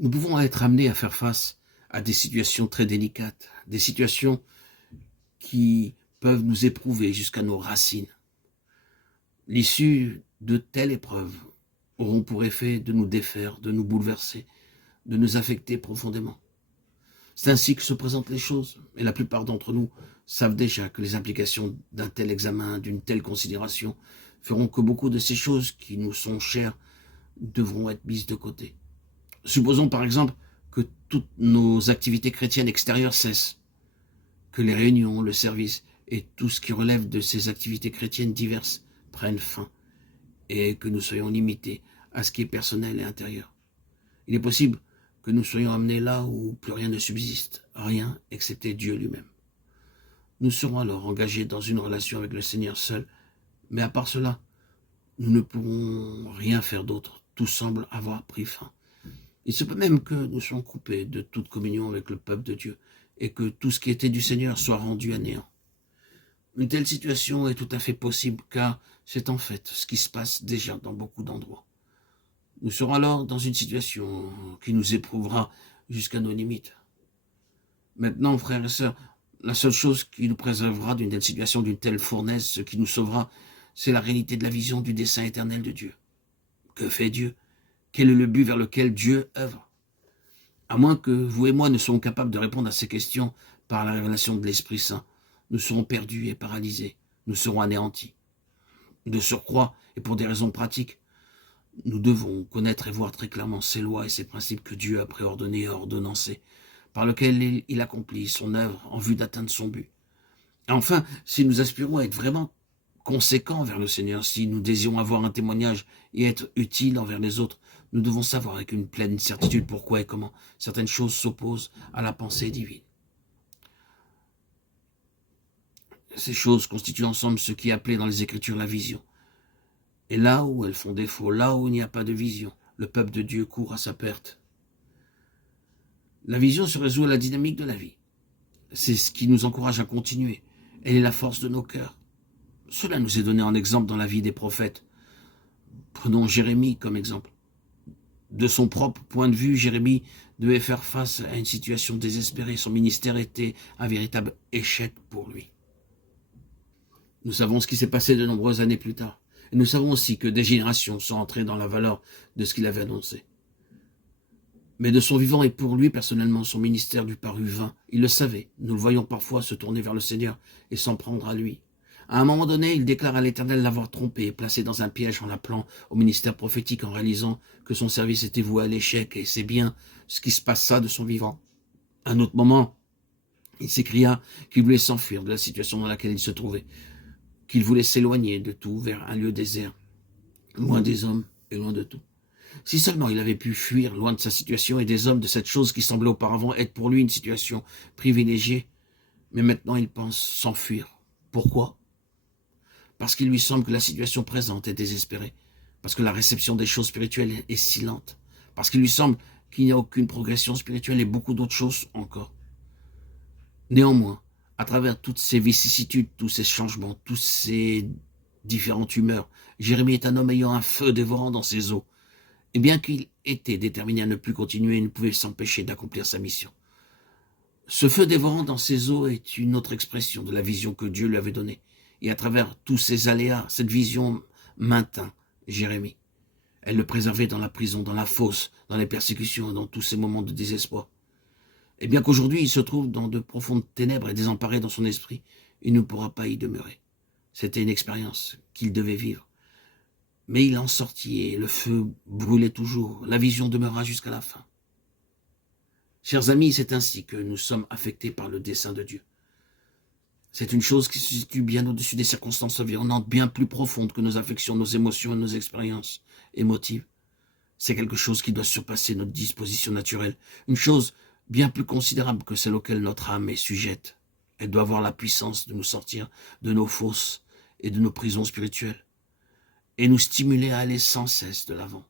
Nous pouvons être amenés à faire face à des situations très délicates, des situations qui peuvent nous éprouver jusqu'à nos racines. L'issue de telles épreuves auront pour effet de nous défaire, de nous bouleverser, de nous affecter profondément. C'est ainsi que se présentent les choses, et la plupart d'entre nous savent déjà que les implications d'un tel examen, d'une telle considération, feront que beaucoup de ces choses qui nous sont chères devront être mises de côté. Supposons par exemple que toutes nos activités chrétiennes extérieures cessent, que les réunions, le service et tout ce qui relève de ces activités chrétiennes diverses prennent fin, et que nous soyons limités à ce qui est personnel et intérieur. Il est possible que nous soyons amenés là où plus rien ne subsiste, rien excepté Dieu lui-même. Nous serons alors engagés dans une relation avec le Seigneur seul, mais à part cela, nous ne pourrons rien faire d'autre. Tout semble avoir pris fin. Il se peut même que nous soyons coupés de toute communion avec le peuple de Dieu et que tout ce qui était du Seigneur soit rendu à néant. Une telle situation est tout à fait possible car c'est en fait ce qui se passe déjà dans beaucoup d'endroits. Nous serons alors dans une situation qui nous éprouvera jusqu'à nos limites. Maintenant, frères et sœurs, la seule chose qui nous préservera d'une telle situation, d'une telle fournaise, ce qui nous sauvera, c'est la réalité de la vision du dessein éternel de Dieu. Que fait Dieu? Quel est le but vers lequel Dieu œuvre? À moins que vous et moi ne soyons capables de répondre à ces questions par la révélation de l'Esprit Saint, nous serons perdus et paralysés, nous serons anéantis. De surcroît, et pour des raisons pratiques, nous devons connaître et voir très clairement ces lois et ces principes que Dieu a préordonnés et ordonnancés, par lesquels il accomplit son œuvre en vue d'atteindre son but. Enfin, si nous aspirons à être vraiment conséquents vers le Seigneur, si nous désirons avoir un témoignage et être utiles envers les autres, nous devons savoir avec une pleine certitude pourquoi et comment certaines choses s'opposent à la pensée divine. Ces choses constituent ensemble ce qui est appelé dans les Écritures la vision. Et là où elles font défaut, là où il n'y a pas de vision, le peuple de Dieu court à sa perte. La vision se résout à la dynamique de la vie. C'est ce qui nous encourage à continuer. Elle est la force de nos cœurs. Cela nous est donné en exemple dans la vie des prophètes. Prenons Jérémie comme exemple. De son propre point de vue, Jérémie devait faire face à une situation désespérée. Son ministère était un véritable échec pour lui. Nous savons ce qui s'est passé de nombreuses années plus tard. Et nous savons aussi que des générations sont entrées dans la valeur de ce qu'il avait annoncé. Mais de son vivant et pour lui, personnellement, son ministère lui parut vain. Il le savait. Nous le voyons parfois se tourner vers le Seigneur et s'en prendre à lui. À un moment donné, il déclare à l'Éternel l'avoir trompé et placé dans un piège en l'appelant au ministère prophétique en réalisant que son service était voué à l'échec et c'est bien ce qui se passa de son vivant. À un autre moment, il s'écria qu'il voulait s'enfuir de la situation dans laquelle il se trouvait, qu'il voulait s'éloigner de tout vers un lieu désert, loin des hommes et loin de tout. Si seulement il avait pu fuir loin de sa situation et des hommes de cette chose qui semblait auparavant être pour lui une situation privilégiée, mais maintenant il pense s'enfuir. Pourquoi? Parce qu'il lui semble que la situation présente est désespérée, parce que la réception des choses spirituelles est si lente, parce qu'il lui semble qu'il n'y a aucune progression spirituelle et beaucoup d'autres choses encore. Néanmoins, à travers toutes ces vicissitudes, tous ces changements, toutes ces différentes humeurs, Jérémie est un homme ayant un feu dévorant dans ses os. Et bien qu'il était déterminé à ne plus continuer, il ne pouvait s'empêcher d'accomplir sa mission. Ce feu dévorant dans ses os est une autre expression de la vision que Dieu lui avait donnée. Et à travers tous ces aléas, cette vision maintint Jérémie. Elle le préservait dans la prison, dans la fosse, dans les persécutions et dans tous ces moments de désespoir. Et bien qu'aujourd'hui il se trouve dans de profondes ténèbres et désemparé dans son esprit, il ne pourra pas y demeurer. C'était une expérience qu'il devait vivre. Mais il en sortit et le feu brûlait toujours. La vision demeura jusqu'à la fin. Chers amis, c'est ainsi que nous sommes affectés par le dessein de Dieu. C'est une chose qui se situe bien au-dessus des circonstances environnantes, bien plus profonde que nos affections, nos émotions et nos expériences émotives. C'est quelque chose qui doit surpasser notre disposition naturelle. Une chose bien plus considérable que celle auquel notre âme est sujette. Elle doit avoir la puissance de nous sortir de nos fosses et de nos prisons spirituelles et nous stimuler à aller sans cesse de l'avant.